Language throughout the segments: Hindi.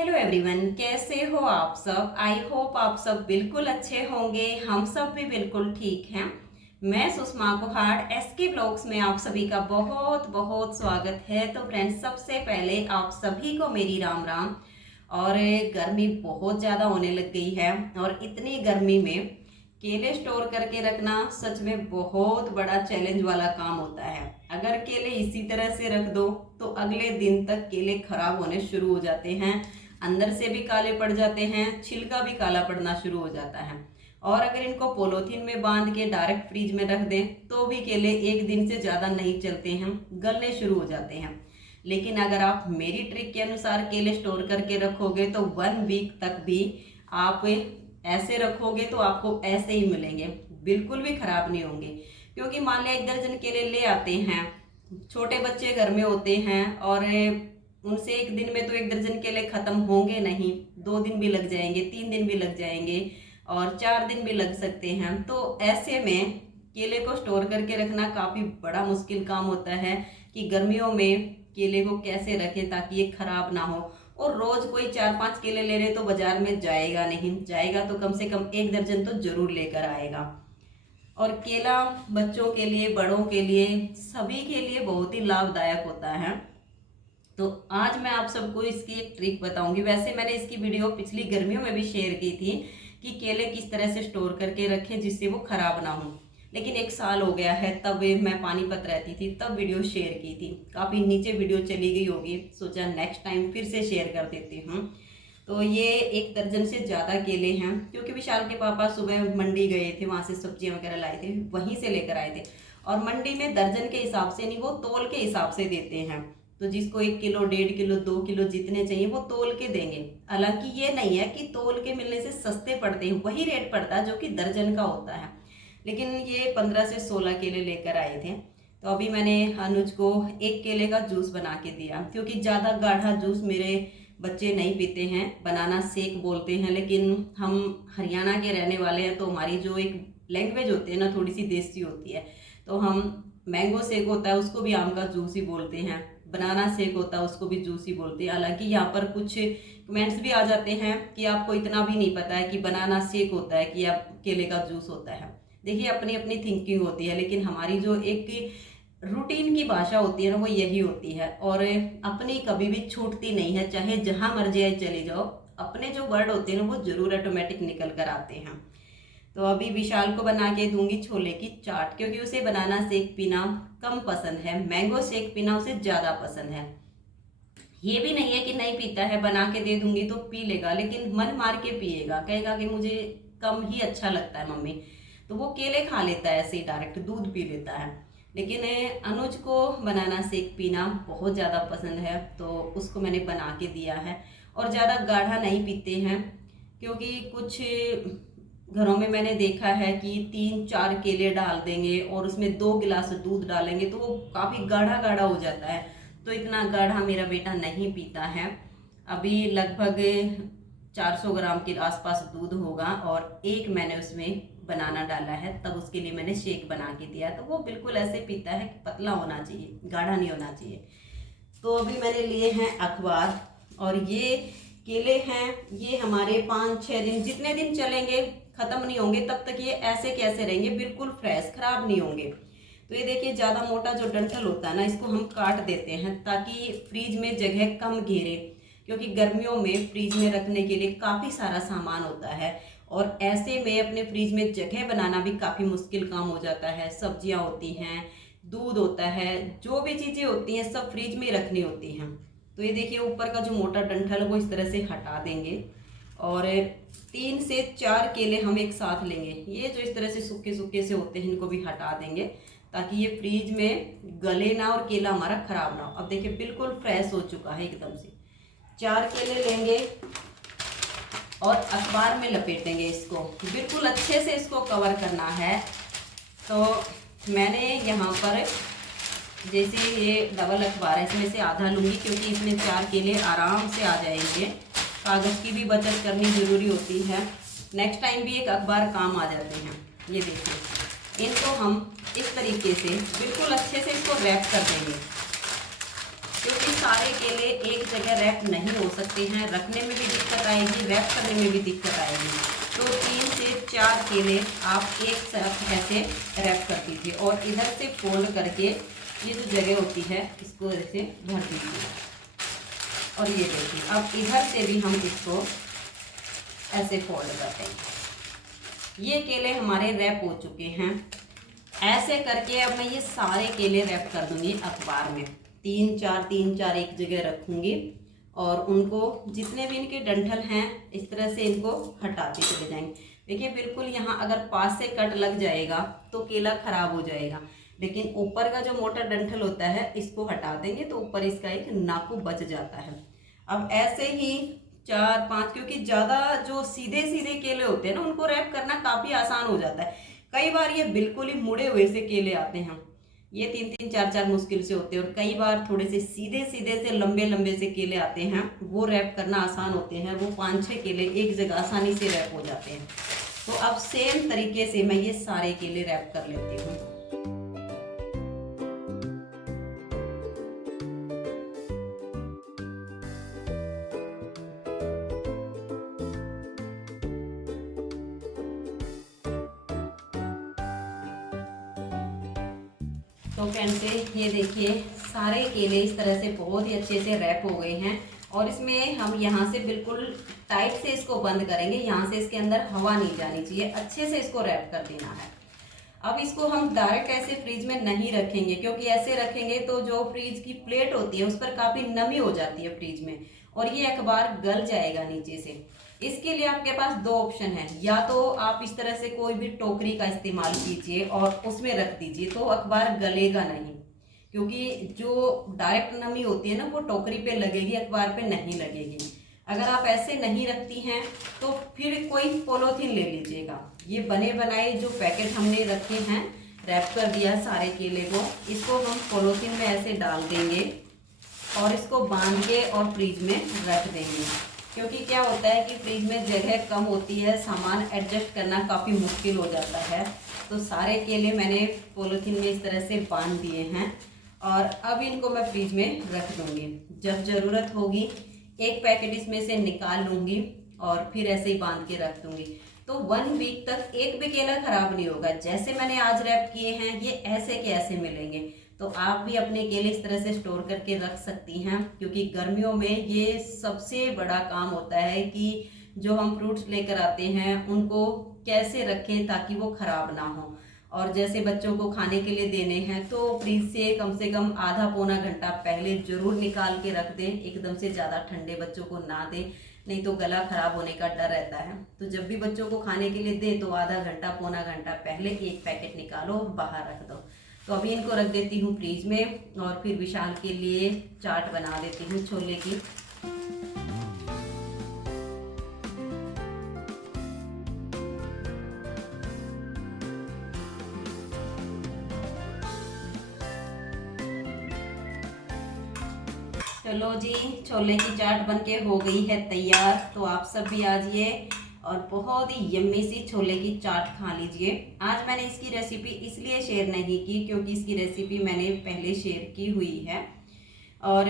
हेलो एवरीवन, कैसे हो आप सब। आई होप आप सब बिल्कुल अच्छे होंगे। हम सब भी बिल्कुल ठीक हैं। मैं सुषमा कुहाड़ एसके ब्लॉग्स में आप सभी का बहुत बहुत स्वागत है। तो फ्रेंड्स, सबसे पहले आप सभी को मेरी राम राम। और गर्मी बहुत ज़्यादा होने लग गई है और इतनी गर्मी में केले स्टोर करके रखना सच में बहुत बड़ा चैलेंज वाला काम होता है। अगर केले इसी तरह से रख दो तो अगले दिन तक केले खराब होने शुरू हो जाते हैं, अंदर से भी काले पड़ जाते हैं, छिलका भी काला पड़ना शुरू हो जाता है। और अगर इनको पॉलीथीन में बांध के डायरेक्ट फ्रीज में रख दें तो भी केले एक दिन से ज़्यादा नहीं चलते हैं, गलने शुरू हो जाते हैं। लेकिन अगर आप मेरी ट्रिक के अनुसार केले स्टोर करके रखोगे तो 1 वीक तक भी आप ऐसे रखोगे तो आपको ऐसे ही मिलेंगे, बिल्कुल भी खराब नहीं होंगे। क्योंकि मान लिया 1 दर्जन केले ले आते हैं, छोटे बच्चे घर में होते हैं और उनसे एक दिन में तो 1 दर्जन केले खत्म होंगे नहीं, 2 दिन भी लग जाएंगे, 3 दिन भी लग जाएंगे और 4 दिन भी लग सकते हैं। तो ऐसे में केले को स्टोर करके रखना काफ़ी बड़ा मुश्किल काम होता है कि गर्मियों में केले को कैसे रखें ताकि ये खराब ना हो। और रोज कोई 4-5 केले लेने तो बाजार में जाएगा नहीं, जाएगा तो कम से कम 1 दर्जन तो जरूर लेकर आएगा। और केला बच्चों के लिए, बड़ों के लिए, सभी के लिए बहुत ही लाभदायक होता है। तो आज मैं आप सबको इसकी एक ट्रिक बताऊंगी। वैसे मैंने इसकी वीडियो पिछली गर्मियों में भी शेयर की थी कि केले किस तरह से स्टोर करके रखें जिससे वो खराब ना हो। लेकिन 1 साल हो गया है, तब मैं पानीपत रहती थी तब वीडियो शेयर की थी, काफ़ी नीचे वीडियो चली गई होगी, सोचा नेक्स्ट टाइम फिर से शेयर कर देती हूँ। तो ये 1 दर्जन से ज़्यादा केले हैं, क्योंकि विशाल के पापा सुबह मंडी गए थे, वहाँ से सब्जियाँ वगैरह लाए थे, वहीं से लेकर आए थे। और मंडी में दर्जन के हिसाब से नहीं, वो तोल के हिसाब से देते हैं। तो जिसको 1 किलो, 1.5 किलो, 2 किलो जितने चाहिए वो तोल के देंगे। हालांकि ये नहीं है कि तोल के मिलने से सस्ते पड़ते हैं, वही रेट पड़ता है जो कि दर्जन का होता है। लेकिन ये 15 से 16 केले लेकर आए थे। तो अभी मैंने अनुज को 1 केले का जूस बना के दिया, क्योंकि ज़्यादा गाढ़ा जूस मेरे बच्चे नहीं पीते हैं, बनाना शेक बोलते हैं। लेकिन हम हरियाणा के रहने वाले हैं तो हमारी जो एक लैंग्वेज होती है ना, थोड़ी सी देसी होती है। तो हम मैंगो शेक होता है उसको भी आम का जूस ही बोलते हैं, बनाना शेक होता है उसको भी जूस ही बोलते हैं। हालांकि यहाँ पर कुछ कमेंट्स भी आ जाते हैं कि आपको इतना भी नहीं पता है कि बनाना शेक होता है कि आप केले का जूस होता है। देखिए, अपनी अपनी थिंकिंग होती है, लेकिन हमारी जो एक रूटीन की भाषा होती है ना, वो यही होती है। और अपनी कभी भी छूटती नहीं है, चाहे जहाँ मर्जी आए चले जाओ, अपने जो वर्ड होते हैं ना वो जरूर ऑटोमेटिक निकल कर आते हैं। तो अभी विशाल को बना के दूंगी छोले की चाट, क्योंकि उसे बनाना शेक पीना कम पसंद है, मैंगो शेक पीना उसे ज़्यादा पसंद है। ये भी नहीं है कि नहीं पीता है, बना के दे दूंगी तो पी लेगा, लेकिन मन मार के पिएगा, कहेगा कि मुझे कम ही अच्छा लगता है मम्मी। तो वो केले खा लेता है, ऐसे ही डायरेक्ट दूध पी लेता है। लेकिन अनुज को बनाना शेक पीना बहुत ज़्यादा पसंद है, तो उसको मैंने बना के दिया है। और ज़्यादा गाढ़ा नहीं पीते हैं, क्योंकि कुछ घरों में मैंने देखा है कि 3-4 केले डाल देंगे और उसमें 2 गिलास दूध डालेंगे तो वो काफ़ी गाढ़ा गाढ़ा हो जाता है। तो इतना गाढ़ा मेरा बेटा नहीं पीता है। अभी लगभग 400 ग्राम के आसपास दूध होगा और एक मैंने उसमें बनाना डाला है, तब उसके लिए मैंने शेक बना के दिया। तो वो बिल्कुल ऐसे पीता है कि पतला होना चाहिए, गाढ़ा नहीं होना चाहिए। तो अभी मैंने लिए हैं अखबार और ये केले हैं, ये हमारे 5-6 दिन, जितने दिन चलेंगे, खत्म नहीं होंगे, तब तक ये ऐसे कैसे रहेंगे, बिल्कुल फ्रेश, खराब नहीं होंगे। तो ये देखिए, ज़्यादा मोटा जो डंठल होता है ना, इसको हम काट देते हैं ताकि फ्रीज में जगह कम घेरे, क्योंकि गर्मियों में फ्रीज में रखने के लिए काफ़ी सारा सामान होता है और ऐसे में अपने फ्रीज में जगह बनाना भी काफ़ी मुश्किल काम हो जाता है। सब्जियां होती हैं, दूध होता है, जो भी चीज़ें होती हैं सब फ्रीज में रखनी होती हैं। तो ये देखिए, ऊपर का जो मोटा डंठल है वो इस तरह से हटा देंगे और 3 से 4 केले हम एक साथ लेंगे। ये जो इस तरह से सूखे सूखे से होते हैं इनको भी हटा देंगे ताकि ये फ्रीज में गले ना और केला हमारा खराब ना हो। अब देखिए, बिल्कुल फ्रेश हो चुका है एकदम से। 4 केले लेंगे और अखबार में लपेटेंगे इसको, बिल्कुल अच्छे से इसको कवर करना है। तो मैंने यहाँ पर, जैसे ये डबल अखबार है, इसमें से आधा लूँगी क्योंकि इसमें 4 केले आराम से आ जाएंगे। कागज़ की भी बचत करनी ज़रूरी होती है, नेक्स्ट टाइम भी एक अखबार काम आ जाते हैं। ये देखिए, इनको हम इस तरीके से बिल्कुल अच्छे से इसको रैप कर देंगे, क्योंकि सारे केले एक जगह रैप नहीं हो सकते हैं, रखने में भी दिक्कत आएगी, रैप करने में भी दिक्कत आएगी। तो 3 से 4 केले आप एक साथ ऐसे रैप कर दीजिए और इधर से फोल्ड करके ये जो जगह होती है इसको ऐसे भर दीजिए। और ये देखिए अब इधर से भी हम इसको ऐसे फोल्ड करते हैं। ये केले हमारे रैप हो चुके हैं। ऐसे करके अब मैं ये सारे केले रैप कर दूंगी अखबार में, 3-4 एक जगह रखूंगी और उनको जितने भी इनके डंठल हैं इस तरह से इनको हटाते चले जाएंगे। देखिए बिल्कुल यहाँ अगर पास से कट लग जाएगा तो केला खराब हो जाएगा, लेकिन ऊपर का जो मोटा डंठल होता है इसको हटा देंगे तो ऊपर इसका एक नाकू बच जाता है। अब ऐसे ही 4-5, क्योंकि ज़्यादा जो सीधे सीधे केले होते हैं ना उनको रैप करना काफ़ी आसान हो जाता है। कई बार ये बिल्कुल ही मुड़े हुए से केले आते हैं, ये 3-4 मुश्किल से होते हैं, और कई बार थोड़े से सीधे सीधे से लंबे से केले आते हैं, वो रैप करना आसान होते हैं। वो 5-6 केले एक जगह आसानी से रैप हो जाते हैं। तो अब सेम तरीके से मैं ये सारे केले रैप कर लेती हूँ। तो फ्रेंड्स ये देखिए सारे केले इस तरह से बहुत ही अच्छे से रैप हो गए हैं, और इसमें हम यहाँ से बिल्कुल टाइट से इसको बंद करेंगे। यहाँ से इसके अंदर हवा नहीं जानी चाहिए, अच्छे से इसको रैप कर देना है। अब इसको हम डायरेक्ट ऐसे फ्रीज में नहीं रखेंगे, क्योंकि ऐसे रखेंगे तो जो फ्रीज की प्लेट होती है उस पर काफ़ी नमी हो जाती है फ्रीज में, और ये अखबार गल जाएगा नीचे से। इसके लिए आपके पास 2 ऑप्शन है, या तो आप इस तरह से कोई भी टोकरी का इस्तेमाल कीजिए और उसमें रख दीजिए, तो अखबार गलेगा नहीं, क्योंकि जो डायरेक्ट नमी होती है ना वो टोकरी पे लगेगी, अखबार पे नहीं लगेगी। अगर आप ऐसे नहीं रखती हैं तो फिर कोई पॉलीथीन ले लीजिएगा। ये बने बनाए जो पैकेट हमने रखे हैं, रैप कर दिया सारे केले को, इसको हम पॉलीथीन में ऐसे डाल देंगे और इसको बांध के और फ्रीज में रख देंगे। क्योंकि क्या होता है कि फ्रिज में जगह कम होती है, सामान एडजस्ट करना काफ़ी मुश्किल हो जाता है। तो सारे केले मैंने पॉलीथीन में इस तरह से बांध दिए हैं, और अब इनको मैं फ्रिज में रख दूँगी। जब ज़रूरत होगी एक पैकेट इसमें से निकाल लूँगी और फिर ऐसे ही बांध के रख दूँगी। तो 1 वीक तक एक भी केला खराब नहीं होगा। जैसे मैंने आज रैप किए हैं ये ऐसे के ऐसे मिलेंगे। तो आप भी अपने केले इस तरह से स्टोर करके रख सकती हैं, क्योंकि गर्मियों में ये सबसे बड़ा काम होता है कि जो हम फ्रूट्स लेकर आते हैं उनको कैसे रखें ताकि वो ख़राब ना हो। और जैसे बच्चों को खाने के लिए देने हैं तो फ्रीज से कम आधा पौना घंटा पहले ज़रूर निकाल के रख दें। एकदम से ज़्यादा ठंडे बच्चों को ना दें, नहीं तो गला ख़राब होने का डर रहता है। तो जब भी बच्चों को खाने के लिए दें तो आधा घंटा पौना घंटा पहले एक पैकेट निकालो बाहर रख दो। तो अभी इनको रख देती हूँ फ्रीज में, और फिर विशाल के लिए चाट बना देती हूँ छोले की। चलो जी, छोले की चाट बनके हो गई है तैयार। तो आप सब भी आ जाइए और बहुत ही यम्मी सी छोले की चाट खा लीजिए। आज मैंने इसकी रेसिपी इसलिए शेयर नहीं की क्योंकि इसकी रेसिपी मैंने पहले शेयर की हुई है, और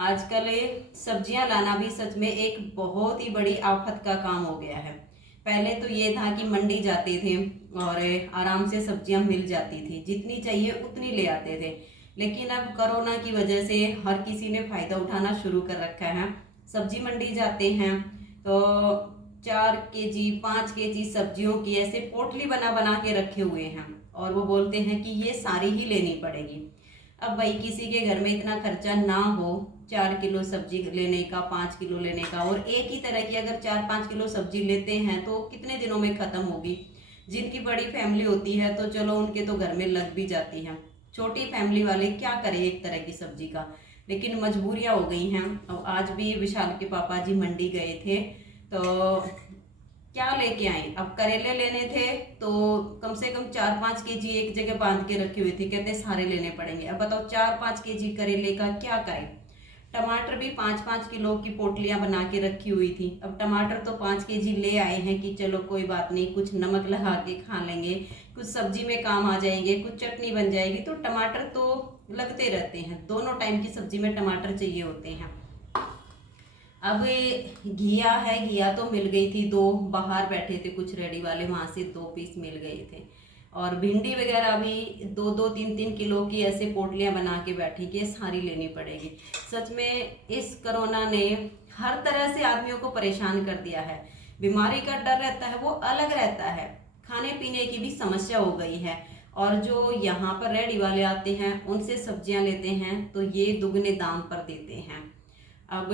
आजकल सब्जियां लाना भी सच में एक बहुत ही बड़ी आफत का काम हो गया है। पहले तो ये था कि मंडी जाते थे और आराम से सब्जियां मिल जाती थी, जितनी चाहिए उतनी ले आते थे। लेकिन अब कोरोना की वजह से हर किसी ने फ़ायदा उठाना शुरू कर रखा है। सब्जी मंडी जाते हैं तो 4 केजी 5 केजी सब्जियों की ऐसे पोटली बना बना के रखे हुए हैं, और वो बोलते हैं कि ये सारी ही लेनी पड़ेगी। अब भाई किसी के घर में इतना खर्चा ना हो 4 किलो सब्जी लेने का, 5 किलो लेने का, और एक ही तरह की अगर 4-5 किलो सब्जी लेते हैं तो कितने दिनों में ख़त्म होगी। जिनकी बड़ी फैमिली होती है तो चलो उनके तो घर में लग भी जाती है, छोटी फैमिली वाले क्या करें एक तरह की सब्जी का। लेकिन मजबूरियां हो गई हैं। और आज भी विशाल के पापा जी मंडी गए थे तो क्या लेके आई, अब करेले लेने थे तो कम से कम 4-5 केजी एक जगह बांध के रखी हुई थी, कहते सारे लेने पड़ेंगे। अब बताओ 4-5 केजी करेले का क्या करें। टमाटर भी 5-5 किलो की पोटलियां बना के रखी हुई थी। अब टमाटर तो 5 केजी ले आए हैं कि चलो कोई बात नहीं, कुछ नमक लगा के खा लेंगे, कुछ सब्जी में काम आ जाएंगे, कुछ चटनी बन जाएगी। तो टमाटर तो लगते रहते हैं, दोनों टाइम की सब्जी में टमाटर चाहिए होते हैं। अब घिया है, घिया तो मिल गई थी, दो बाहर बैठे थे कुछ रेडी वाले, वहां से 2 पीस मिल गए थे। और भिंडी वगैरह भी 2-2, 3-3 किलो की ऐसे पोटलियां बना के बैठी कि सारी लेनी पड़ेगी। सच में इस कोरोना ने हर तरह से आदमियों को परेशान कर दिया है। बीमारी का डर रहता है वो अलग रहता है, खाने पीने की भी समस्या हो गई है। और जो यहाँ पर रेडी वाले आते हैं उनसे सब्जियां लेते हैं तो ये दुगने दाम पर देते हैं। अब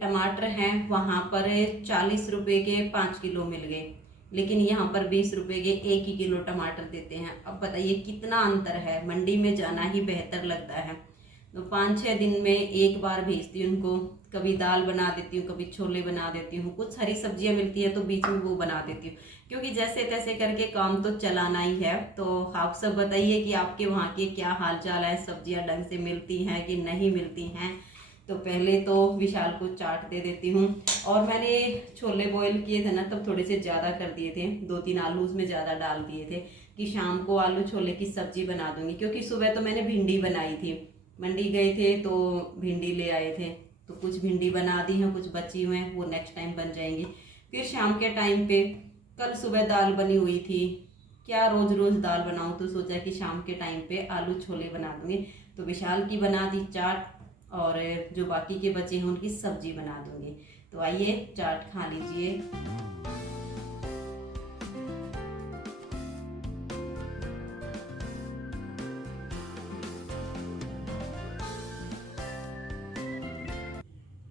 टमाटर हैं वहाँ पर 40 रुपए के 5 किलो मिल गए, लेकिन यहाँ पर 20 रुपए के 1 ही किलो टमाटर देते हैं। अब बताइए कितना अंतर है, मंडी में जाना ही बेहतर लगता है। तो 5-6 दिन में एक बार भेजती हूँ उनको, कभी दाल बना देती हूँ, कभी छोले बना देती हूँ, कुछ हरी सब्जियाँ मिलती है तो बीच में वो बना देती हूँ, क्योंकि जैसे तैसे करके काम तो चलाना ही है। तो आप सब बताइए कि आपके वहाँ के क्या हाल चाल है, सब्जियाँ ढंग से मिलती हैं कि नहीं मिलती हैं। तो पहले तो विशाल को चाट दे देती हूँ। और मैंने छोले बॉईल किए थे ना, तब थोड़े से ज़्यादा कर दिए थे, 2-3 आलू उसमें ज़्यादा डाल दिए थे कि शाम को आलू छोले की सब्जी बना दूंगी। क्योंकि सुबह तो मैंने भिंडी बनाई थी, मंडी गए थे तो भिंडी ले आए थे, तो कुछ भिंडी बना दी हैं, कुछ बची हुए हैं, वो नेक्स्ट टाइम बन जाएंगी। फिर शाम के टाइम पे कल सुबह दाल बनी हुई थी, क्या रोज रोज दाल बनाऊं, तो सोचा कि शाम के टाइम पे आलू छोले बना दूंगी। तो विशाल की बना दी चाट, और जो बाकी के बचे हैं उनकी सब्जी बना दूंगी। तो आइए चाट खा लीजिए।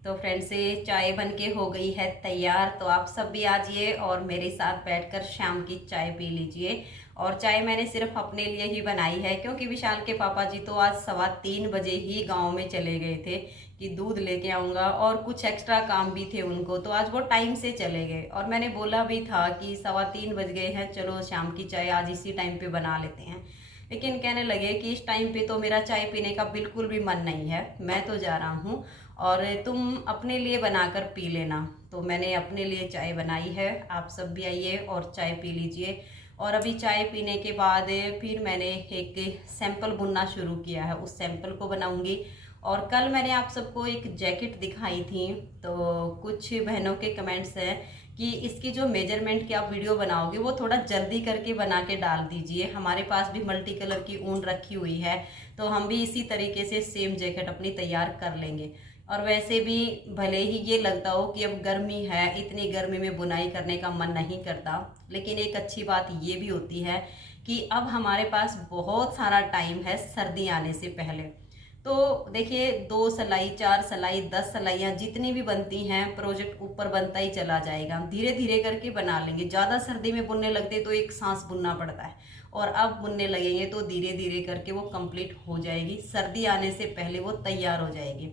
तो फ्रेंड्स ये चाय बन के हो गई है तैयार, तो आप सब भी आ जाइए और मेरे साथ बैठकर शाम की चाय पी लीजिए। और चाय मैंने सिर्फ अपने लिए ही बनाई है, क्योंकि विशाल के पापा जी तो आज 3:15 बजे ही गांव में चले गए थे कि दूध लेके आऊँगा, और कुछ एक्स्ट्रा काम भी थे उनको, तो आज वो टाइम से चले गए। और मैंने बोला भी था कि 3:15 बज गए हैं, चलो शाम की चाय आज इसी टाइम पे बना लेते हैं। लेकिन कहने लगे कि इस टाइम पे तो मेरा चाय पीने का बिल्कुल भी मन नहीं है, मैं तो जा रहा हूँ और तुम अपने लिए बनाकर पी लेना। तो मैंने अपने लिए चाय बनाई है, आप सब भी आइए और चाय पी लीजिए। और अभी चाय पीने के बाद फिर मैंने एक सैंपल बुनना शुरू किया है, उस सैंपल को बनाऊंगी। और कल मैंने आप सबको एक जैकेट दिखाई थी, तो कुछ बहनों के कमेंट्स हैं कि इसकी जो मेजरमेंट की आप वीडियो बनाओगे वो थोड़ा जल्दी करके बना के डाल दीजिए। हमारे पास भी मल्टी कलर की ऊन रखी हुई है, तो हम भी इसी तरीके से सेम जैकेट अपनी तैयार कर लेंगे। और वैसे भी भले ही ये लगता हो कि अब गर्मी है, इतनी गर्मी में बुनाई करने का मन नहीं करता, लेकिन एक अच्छी बात ये भी होती है कि अब हमारे पास बहुत सारा टाइम है सर्दी आने से पहले। तो देखिए 2 सिलाई 4 सिलाई 10 सिलाइयाँ जितनी भी बनती हैं, प्रोजेक्ट ऊपर बनता ही चला जाएगा, धीरे धीरे करके बना लेंगे। ज़्यादा सर्दी में बुनने लगते तो एक सांस बुनना पड़ता है, और अब बुनने लगेंगे तो धीरे धीरे करके वो कंप्लीट हो जाएगी, सर्दी आने से पहले वो तैयार हो जाएगी।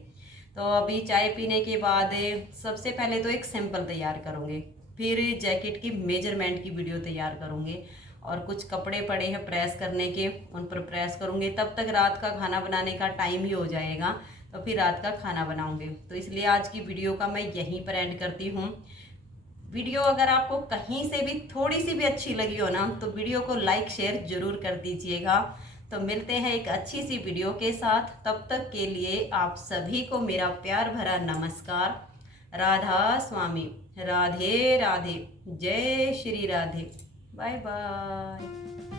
तो अभी चाय पीने के बाद सबसे पहले तो एक सैंपल तैयार करूँगी, फिर जैकेट की मेजरमेंट की वीडियो तैयार करूँगी, और कुछ कपड़े पड़े हैं प्रेस करने के, उन पर प्रेस करूँगी। तब तक रात का खाना बनाने का टाइम ही हो जाएगा, तो फिर रात का खाना बनाऊँगी। तो इसलिए आज की वीडियो का मैं यहीं पर एंड करती हूँ। वीडियो अगर आपको कहीं से भी थोड़ी सी भी अच्छी लगी हो ना, तो वीडियो को लाइक शेयर जरूर कर दीजिएगा। तो मिलते हैं एक अच्छी सी वीडियो के साथ, तब तक के लिए आप सभी को मेरा प्यार भरा नमस्कार। राधा स्वामी, राधे राधे, जय श्री राधे, बाय बाय।